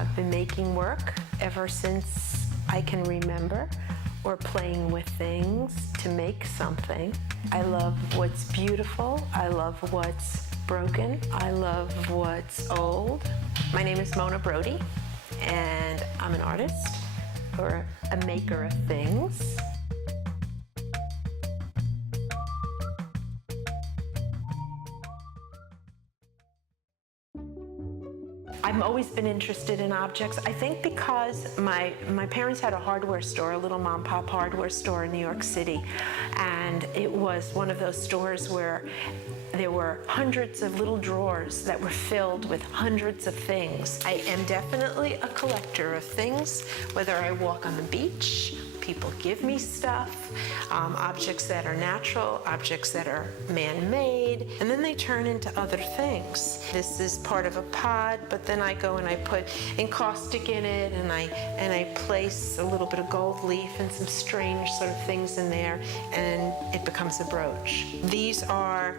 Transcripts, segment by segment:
I've been making work ever since I can remember, or playing with things to make something. I love what's beautiful. I love what's broken. I love what's old. My name is Mona Brody, and I'm an artist, or a maker of things. I've always been interested in objects. I think because my parents had a hardware store, a little mom-pop hardware store in New York City, and it was one of those stores where there were hundreds of little drawers that were filled with hundreds of things. I am definitely a collector of things, whether I walk on the beach, people give me stuff, objects that are natural, objects that are man-made, and then they turn into other things. This is part of a pod, but then I go and I put encaustic in it, and I place a little bit of gold leaf and some strange sort of things in there, and it becomes a brooch. These are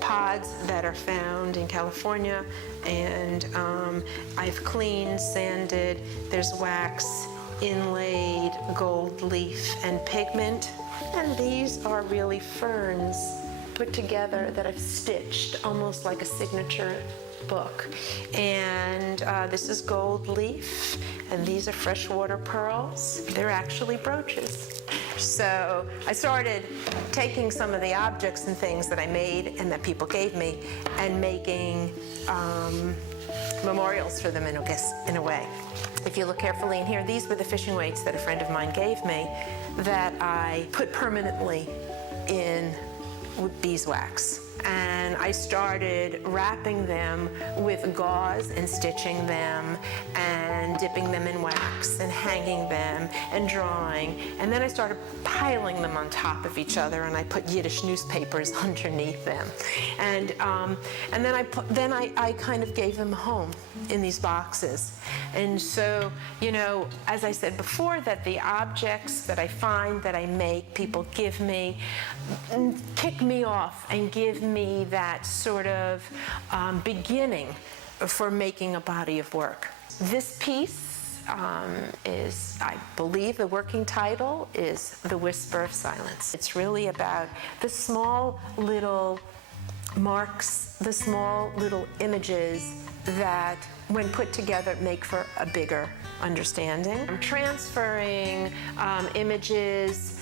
pods that are found in California, and I've cleaned, sanded, there's wax, inlaid gold leaf and pigment, and these are really ferns put together that I've stitched almost like a signature book. And this is gold leaf, and these are freshwater pearls. They're actually brooches. So I started taking some of the objects and things that I made and that people gave me and making memorials for them, in a way. If you look carefully in here, these were the fishing weights that a friend of mine gave me that I put permanently in with beeswax. And I started wrapping them with gauze and stitching them and dipping them in wax and hanging them and drawing. And then I started piling them on top of each other, and I put Yiddish newspapers underneath them. And then I kind of gave them a home in these boxes. And so, you know, as I said before, that the objects that I find, that I make, people give me, kick me off and give me that sort of beginning for making a body of work. This piece is, I believe the working title is The Whisper of Silence. It's really about the small little marks, the small little images that, when put together, make for a bigger understanding. I'm transferring images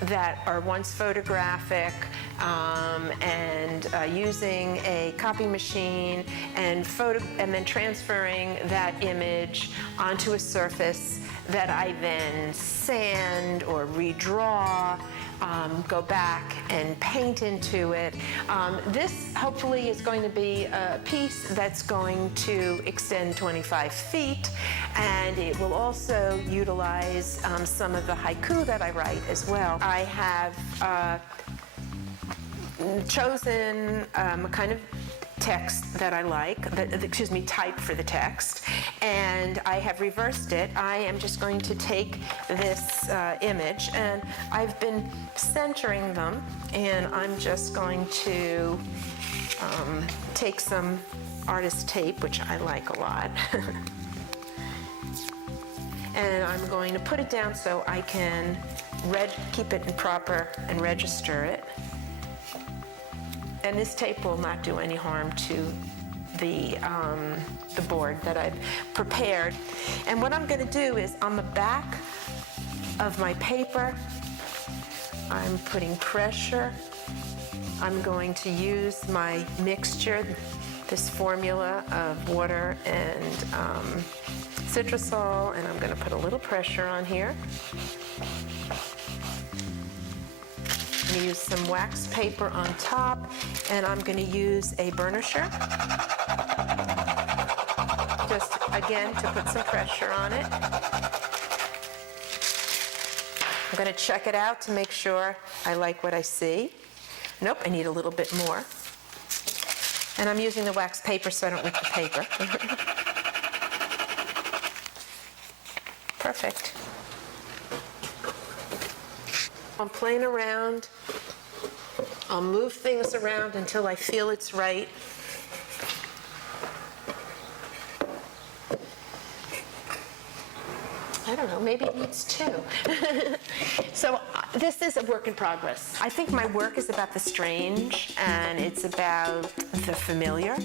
that are once photographic, and using a copy machine and then transferring that image onto a surface that I then sand or redraw, go back and paint into it. This hopefully is going to be a piece that's going to extend 25 feet, and it will also utilize some of the haiku that I write as well. I have chosen a kind of text that I like, type for the text, and I have reversed it. I am just going to take this image, and I've been centering them, and I'm just going to take some artist tape, which I like a lot, and I'm going to put it down so I can keep it in proper and register it. And this tape will not do any harm to the board that I've prepared. And what I'm going to do is, on the back of my paper, I'm putting pressure. I'm going to use my mixture, this formula of water and citrusol, and I'm going to put a little pressure on here. I'm going to use some wax paper on top, and I'm going to use a burnisher, just again to put some pressure on it. I'm going to check it out to make sure I like what I see. Nope, I need a little bit more. And I'm using the wax paper so I don't lick the paper. Perfect. I'm playing around. I'll move things around until I feel it's right. I don't know, maybe it needs two. So this is a work in progress. I think my work is about the strange, and it's about the familiar.